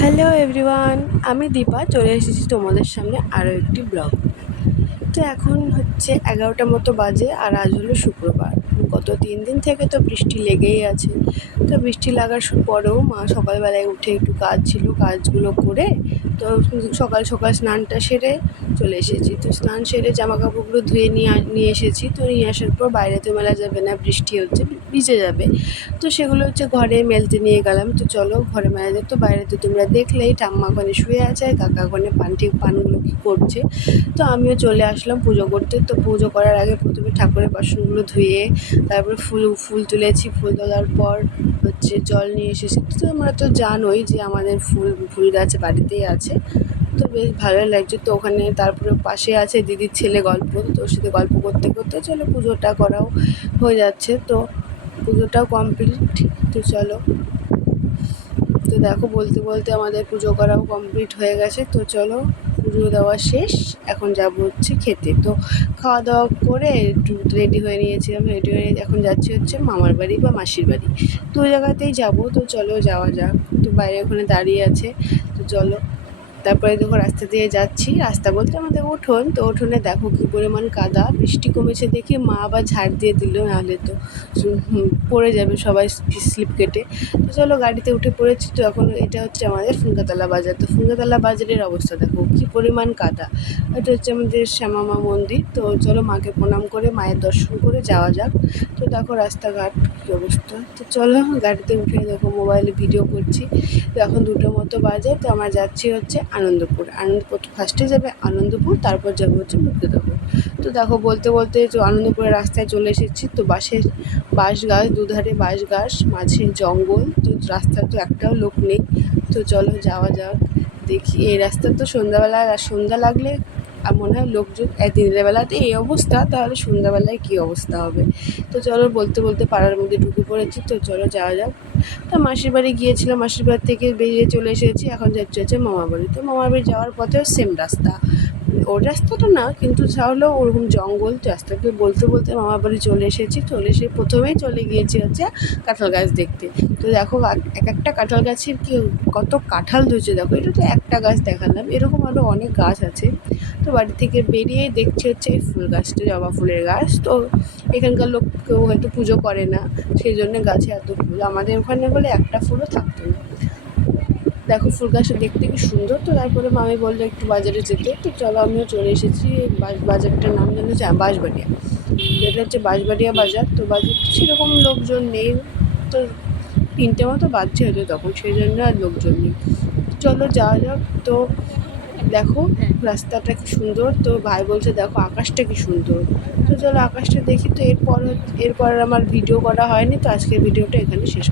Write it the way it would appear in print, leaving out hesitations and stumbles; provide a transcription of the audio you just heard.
Hello everyone, আমি দীপা চলে এসেছি তোমাদের সামনে আরও একটি ব্লগ। তো এখন হচ্ছে 11টার মতো বাজে, আর আজ হলো শুক্রবার। গত 3 দিন থেকে তো বৃষ্টি লেগেই আছে। তো বৃষ্টি লাগার পরেও মা সকালবেলায় উঠে একটু কাজ ছিল, কাজগুলো করে তো সকাল সকাল স্নানটা সেরে চলে এসেছি। তো স্নান সেরে জামা কাপড়গুলো ধুয়ে নিয়ে এসেছি। তো নিয়ে আসার পর বাইরে তো মেলা যাবে না, বৃষ্টি হচ্ছে, ভিজে যাবে। তো সেগুলো হচ্ছে ঘরে মেলতে নিয়ে গেলাম। তো চলো ঘরে মেলা যায়। তো বাইরে তো তোমরা দেখলেই ঠাম্মা ওখানে শুয়ে আছে, কাকা ওখানে পানগুলো কী করছে। তো আমিও চলে আসলাম পুজো করতে। তো পুজো করার আগে প্রথমে ঠাকুরের বাসনগুলো ধুয়ে তারপরে ফুল তুলেছি। ফুল তোলার পর হচ্ছে জল নিয়ে এসেছি। তো তোমরা তো জানোই যে আমাদের ফুল গাছ বাড়িতেই আছে। তো বেশ ভালোই লাগছে। তো ওখানে তারপরে পাশে আছে দিদির ছেলে গল্প, তো ওর সাথে গল্প করতে করতে চলো পুজোটা করাও হয়ে যাচ্ছে। তো পুজোটাও কমপ্লিট। তো চলো, তো দেখো বলতে বলতে আমাদের পুজো করাও কমপ্লিট হয়ে গেছে। তো চলো, পুজো দেওয়া শেষ, এখন যাব হচ্ছে খেতে। তো খাওয়া দাওয়া করে একটু রেডি হয়ে নিয়েছিলাম, রেডি হয়ে এখন যাচ্ছি হচ্ছে মামার বাড়ি বা মাসির বাড়ি, দু জায়গাতেই যাব। তো চলো যাওয়া যাক। তো বাইরে ওখানে দাঁড়িয়ে আছে। তো চলো, তারপরে দেখো রাস্তা দিয়ে যাচ্ছি, রাস্তা বলতে আমাদের উঠোন। তো উঠোনে দেখো কী পরিমাণ কাদা। বৃষ্টি কমেছে দেখে মা আবার ঝাড় দিয়ে দিল, নাহলে তো পড়ে যাবে সবাই স্লিপ কেটে। তো চলো গাড়িতে উঠে পড়েছি। তো এখন এটা হচ্ছে আমাদের ফুঙ্গাতলা বাজার। তো ফুঙ্গাতলা বাজারের অবস্থা দেখো কী পরিমাণ কাদা। এটা হচ্ছে আমাদের শ্যামা মন্দির। তো চলো মাকে প্রণাম করে মায়ের দর্শন করে যাওয়া যাক। তো দেখো রাস্তাঘাট কী অবস্থা। তো চলো গাড়িতে উঠে দেখো মোবাইলে ভিডিও করছি। তো এখন 2টো মতো বাজে। তো আমরা যাচ্ছি হচ্ছে আনন্দপুর। ফার্স্টে যাবে আনন্দপুর, তারপর যাবে হচ্ছে মুক্তিদাপুর। তো দেখো বলতে বলতে যে আনন্দপুরের রাস্তায় চলে এসেছি। তো বাঁশ গাছ, দুধারে বাঁশ গাছ, মাঝে জঙ্গল। তো রাস্তায় তো একটাও লোক নেই। তো চলো যাওয়া যাক। দেখি এই রাস্তা তো সন্ধ্যা লাগলে আর মনে হয় লোকজন, দিনের বেলাতে এই অবস্থা, তাহলে সন্ধ্যাবেলায় কী অবস্থা হবে। তো চলো বলতে বলতে পাড়ার মধ্যে ঢুকে পড়েছি। তো চলো যাওয়া যাক। তো মাসির বাড়ি গিয়েছিলাম, মাসির বাড়ি থেকে বেরিয়ে চলে এসেছি। এখন যাচ্ছি হচ্ছে মামার বাড়ি। তো মামার বাড়ি যাওয়ার পথেও সেম রাস্তা, ওর রাস্তাটা না কিন্তু তাহলেও ওরকম জঙ্গল। তো রাস্তাকে বলতে বলতে মামার বাড়ি চলে এসেছি। চলে এসে প্রথমেই চলে গিয়েছি হচ্ছে কাঁঠাল গাছ দেখতে। তো দেখো এক একটা কাঁঠাল গাছের কি কত কাঁঠাল ধরেছে দেখো। এটা তো একটা গাছ দেখালাম, এরকম আরও অনেক গাছ আছে। তো বাড়ি থেকে বেরিয়ে দেখছি হচ্ছে এই ফুল গাছটা জবা ফুলের গাছ। তো এখানকার লোক কেউ হয়তো পুজো করে না, সেই জন্য গাছে এত ফুল। আমাদের ওখানে বলে একটা ফুলও থাকতো না। দেখো ফুল গাছটা দেখতে কি সুন্দর। তো তারপরে মামি বললো একটু বাজারে যেতে। তো চলো আমিও চলে এসেছি। বাজারটার নাম জানো বাঁশবাড়িয়া। এটা হচ্ছে বাঁশবাড়িয়া বাজার। তো বাজার সেরকম লোকজন নেই। তো 3টে মতো বাজছে হয়তো তখন, সেই জন্য আর লোকজন নেই। চলো যাওয়া যাক। তো দেখো রাস্তাটা কি সুন্দর। তো ভাই বলছে দেখো আকাশটা কি সুন্দর। তো চলো আকাশটা দেখি। তো এরপর আমার ভিডিও করা হয়নি। তো আজকের ভিডিওটা এখানে শেষ।